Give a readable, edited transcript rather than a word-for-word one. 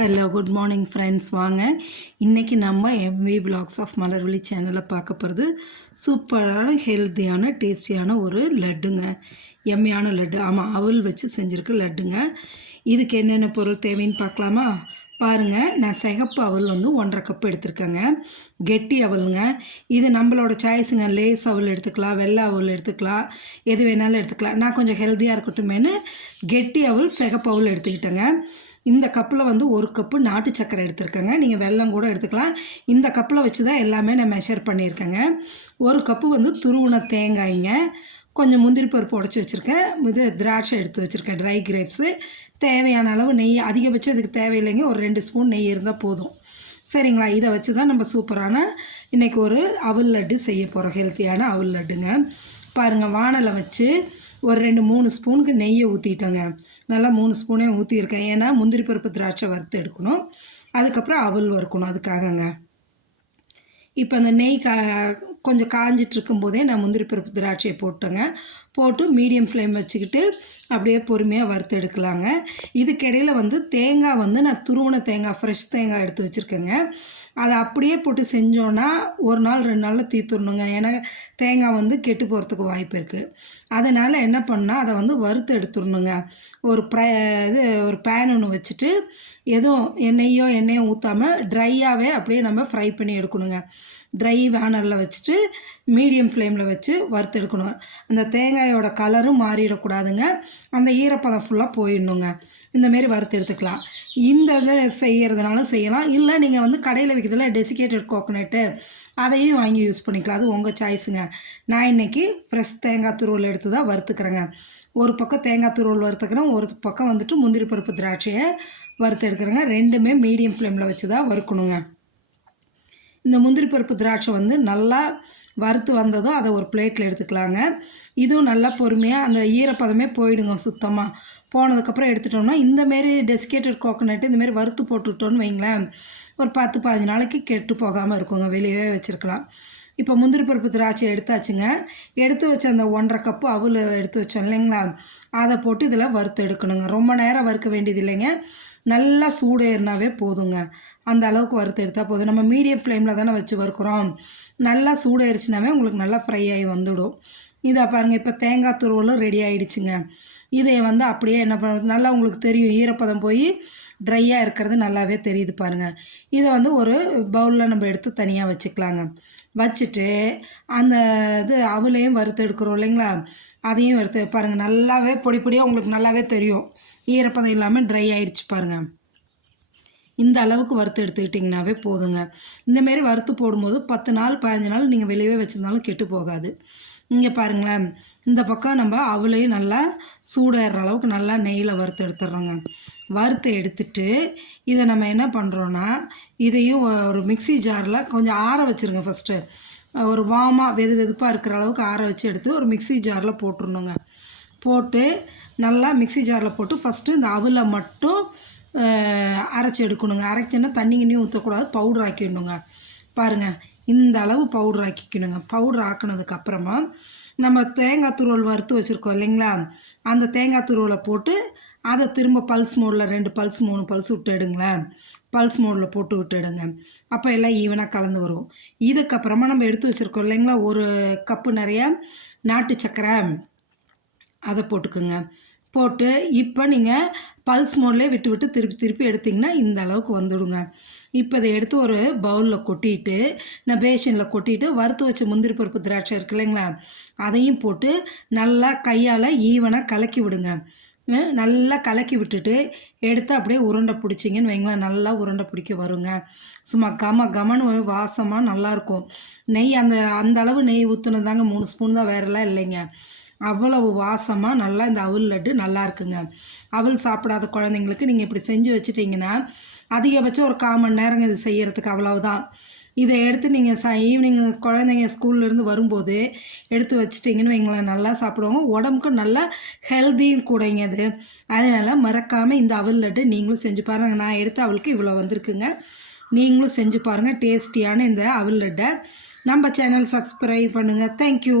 Hello good morning friends. வாங்க இன்றைக்கி நம்ம எம்வி விலாக்ஸ் ஆஃப் மலர்விழி சேனலில் பார்க்க போகிறது சூப்பரான ஹெல்த்தியான டேஸ்டியான ஒரு லட்டுங்க. எம்மையான லட்டு. ஆமாம், அவல் வச்சு செஞ்சுருக்கு லட்டுங்க. இதுக்கு என்னென்ன பொருள் தேவைன்னு பார்க்கலாமா? பாருங்கள், நான் சிகப்பு அவல் 1.5 கப் எடுத்துருக்கேங்க. கெட்டி அவலுங்க. இது நம்மளோட சாய்ஸுங்க. லேஸ் அவல் எடுத்துக்கலாம், வெள்ளை அவல் எடுத்துக்கலாம், எது வேணாலும் எடுத்துக்கலாம். நான் கொஞ்சம் ஹெல்த்தியாக இருக்கட்டுமேனு கெட்டி அவல் சிகப்பு அவல் எடுத்துக்கிட்டேங்க. இந்த கப்பில் 1 கப்பு நாட்டு சக்கரை எடுத்துருக்கேங்க. நீங்கள் வெல்லம் கூட எடுத்துக்கலாம். இந்த கப்பில் வச்சு தான் எல்லாமே நான் மெஷர் பண்ணியிருக்கேங்க. 1 கப்பு துருவின தேங்காய்ங்க. கொஞ்சம் முந்திரி பருப்பு உடச்சி வச்சுருக்கேன். இது திராட்சை எடுத்து வச்சுருக்கேன், ட்ரை கிரேப்ஸு. தேவையான அளவு நெய், அதிகபட்சம் இதுக்கு தேவையில்லைங்க, ஒரு 2 ஸ்பூன் நெய் இருந்தால் போதும். சரிங்களா? இதை வச்சு தான் நம்ம சூப்பரான இன்றைக்கி ஒரு அவல் லட்டு செய்ய போகிறோம். ஹெல்த்தியான அவல் லட்டுங்க. பாருங்கள், வானலை வச்சு ஒரு 2-3 ஸ்பூனுக்கு நெய்யை ஊற்றிட்டேங்க. நல்லா 3 ஸ்பூனே ஊற்றியிருக்கேன். ஏன்னா முந்திரி பருப்பு திராட்சை வறுத்து எடுக்கணும், அதுக்கப்புறம் அவல் வறுக்கணும், அதுக்காகங்க. இப்போ அந்த நெய் கொஞ்சம் காஞ்சிட்டு இருக்கும்போதே நான் முந்திரி பருப்பு திராட்சையை போட்டேங்க. போட்டு மீடியம் ஃப்ளேம் வச்சுக்கிட்டு அப்படியே பொறுமையாக வறுத்து எடுக்கலாங்க. இதுக்கிடையில் தேங்காய் நான் துருவின தேங்காய், ஃப்ரெஷ் தேங்காய் எடுத்து வச்சுருக்கேங்க. அதை அப்படியே போட்டு செஞ்சோன்னா 1 நாள் 2 நாளில் தீர்த்துடணுங்க. ஏன்னா தேங்காய் கெட்டு போகிறதுக்கு வாய்ப்பு இருக்குது. அதனால் என்ன பண்ணால் அதை வறுத்து எடுத்துடணுங்க. ஒரு பேன் ஒன்று வச்சுட்டு எதுவும் எண்ணெயோ ஊற்றாமல் ட்ரையாகவே அப்படியே நம்ம ஃப்ரை பண்ணி எடுக்கணுங்க. ட்ரை வானலில் வச்சுட்டு மீடியம் ஃப்ளேமில் வச்சு வறுத்து எடுக்கணும். அந்த தேங்காயோட கலரும் மாறிடக்கூடாதுங்க. அந்த ஈரப்பதம் ஃபுல்லாக போயிடணுங்க. இந்தமாரி வறுத்து எடுத்துக்கலாம். இந்த இதை செய்கிறதுனாலும் செய்யலாம். இல்லை நீங்கள் கடையில் விற்கிறதுல டெசிகேட்டட் கோகோனட்டு அதையும் வாங்கி யூஸ் பண்ணிக்கலாம். அது உங்கள் சாய்ஸுங்க. நான் இன்றைக்கி ஃப்ரெஷ் தேங்காய் துருவல் எடுத்து தான் வறுத்துக்கிறேங்க. ஒரு பக்கம் தேங்காய் துருவல் வறுத்துக்கிறேன், ஒரு பக்கம் முந்திரி பருப்பு திராட்சையை வறுத்து எடுக்கிறேங்க. ரெண்டுமே மீடியம் ஃப்ளேமில் வச்சு தான் வறுக்கணுங்க. இந்த முந்திரி பருப்பு திராட்சை நல்லா வறுத்து வந்ததும் அதை ஒரு பிளேட்டில் எடுத்துக்கலாங்க. இதுவும் நல்லா பொறுமையாக அந்த ஈரப்பதமே போயிடுங்க. சுத்தமாக போனதுக்கப்புறம் எடுத்துட்டோம்னா இந்தமாரி டெசிகேட்டட் கோகோனட்டு இந்தமாரி வறுத்து போட்டுவிட்டோன்னு வைங்களேன், ஒரு 10-15 நாளைக்கு கெட்டு போகாமல் இருக்குங்க. வெளியே வச்சுருக்கலாம். இப்போ முந்திரி பருப்பு திராட்சை எடுத்தாச்சுங்க. எடுத்து வச்ச அந்த 1.5 கப்பு அவல் எடுத்து வச்சோம் இல்லைங்களா, அதை போட்டு இதில் வறுத்து எடுக்கணுங்க. ரொம்ப நேரம் வறுக்க வேண்டியது இல்லைங்க. நல்லா சூடு ஏறினாவே போதுங்க. அந்த அளவுக்கு வறுத்து எடுத்தால் போதும். நம்ம மீடியம் ஃப்ளேமில் தானே வச்சு வறுக்கிறோம். நல்லா சூடு ஏறிச்சுனாவே உங்களுக்கு நல்லா ஃப்ரை ஆகி வந்துடும். இதை பாருங்கள், இப்போ தேங்காய் துருவலும் ரெடி ஆகிடுச்சுங்க. இதை அப்படியே என்ன பண்ணுறது, நல்லா உங்களுக்கு தெரியும், ஈரப்பதம் போய் ட்ரையாக இருக்கிறது நல்லாவே தெரியுது பாருங்கள். இதை ஒரு பவுலில் நம்ம எடுத்து தனியாக வச்சுக்கலாங்க. வச்சுட்டு அந்த அவளையும் வறுத்து எடுக்கிறோம் இல்லைங்களா, அதையும் வறுத்து பாருங்கள். நல்லாவே பொடியாக உங்களுக்கு நல்லாவே தெரியும், ஈரப்பதம் இல்லாமல் ட்ரை ஆகிடுச்சு பாருங்கள். இந்த அளவுக்கு வறுத்து எடுத்துக்கிட்டிங்கனாவே போதுங்க. இந்தமாரி வறுத்து போடும்போது 10 நாள் 15 நாள் நீங்கள் வெளியே வச்சுருந்தாலும் கெட்டு போகாது. இங்கே பாருங்களேன், இந்த பக்கம் நம்ம அவளையும் நல்லா சூடேற அளவுக்கு நல்லா நெய்யில் வறுத்து எடுத்துடுறோங்க. வறுத்து எடுத்துட்டு இதை நம்ம என்ன பண்ணுறோன்னா, இதையும் ஒரு மிக்ஸி ஜாரில் கொஞ்சம் ஆற வச்சுருங்க. ஃபஸ்ட்டு ஒரு வாமாக வெதுப்பாக இருக்கிற அளவுக்கு ஆற வச்சு எடுத்து ஒரு மிக்ஸி ஜாரில் போட்டுடணுங்க. போட்டு நல்லா மிக்ஸி ஜாரில் போட்டு ஃபஸ்ட்டு இந்த அவலை மட்டும் அரைச்சி எடுக்கணுங்க. அரைச்சின்னா தண்ணி கிண்ணியும் ஊற்றக்கூடாது, பவுடர் ஆக்கிடணுங்க. பாருங்கள், இந்த அளவு பவுடர் ஆக்கிக்கணுங்க. பவுடர் ஆக்கினதுக்கப்புறமா நம்ம தேங்காய் துருவல் வறுத்து வச்சுருக்கோம் இல்லைங்களா, அந்த தேங்காய் துருவலை போட்டு அதை திரும்ப பல்ஸ் மோடில் 2 பல்ஸ் 3 பல்ஸ் விட்டு எடுங்களேன். பல்ஸ் மோடில் போட்டு விட்டு எடுங்க. அப்போ எல்லாம் ஈவனாக கலந்து வரும். இதுக்கப்புறமா நம்ம எடுத்து வச்சுருக்கோம் இல்லைங்களா, 1 கப்பு நிறையா நாட்டு சக்கரை, அதை போட்டுக்குங்க. போட்டு இப்போ நீங்கள் பல்ஸ் மோட்லேயே விட்டு திருப்பி எடுத்திங்கன்னா இந்த அளவுக்கு வந்துடுங்க. இப்போ இதை எடுத்து ஒரு பவுலில் கொட்டிட்டு, நான் பேஷனில் கொட்டிட்டு வறுத்து வச்ச முந்திரி பருப்பு திராட்சை இருக்கு இல்லைங்களா, அதையும் போட்டு நல்லா கையால் ஈவனாக கலக்கி விடுங்க. நல்லா கலக்கி விட்டுட்டு எடுத்து அப்படியே உருண்டை பிடிச்சிங்கன்னு வைங்களேன், நல்லா உருண்டை பிடிக்க வருங்க. சும்மா கமன்னு வாசமாக நல்லாயிருக்கும். நெய் அந்த அளவு நெய் ஊற்றுனதாங்க, 3 ஸ்பூன் தான், வேறெல்லாம் இல்லைங்க. அவ்வளவு வாசமாக நல்லா இந்த அவல் லட்டு நல்லா இருக்குங்க. அவல் சாப்பிடாத குழந்தைங்களுக்கு நீங்கள் இப்படி செஞ்சு வச்சுட்டிங்கன்னா அதிகபட்சம் ஒரு 1/4 மணி நேரங்க இது செய்கிறதுக்கு, அவ்வளவுதான். இதை எடுத்து நீங்கள் ஈவினிங் குழந்தைங்க ஸ்கூல்லேருந்து வரும்போது எடுத்து வச்சுட்டிங்கன்னு வைங்களேன், நல்லா சாப்பிடுவாங்க. உடம்புக்கும் நல்லா ஹெல்த்தியும் கூடங்க இது. அதனால் மறக்காமல் இந்த அவல் லட்டு நீங்களும் செஞ்சு பாருங்கள். நான் எடுத்த அவளுக்கு இவ்வளோ வந்திருக்குங்க. நீங்களும் செஞ்சு பாருங்கள் டேஸ்டியான இந்த அவல் லட்டை. நம்ம சேனல் சப்ஸ்கிரைப் பண்ணுங்கள். தேங்க்யூ.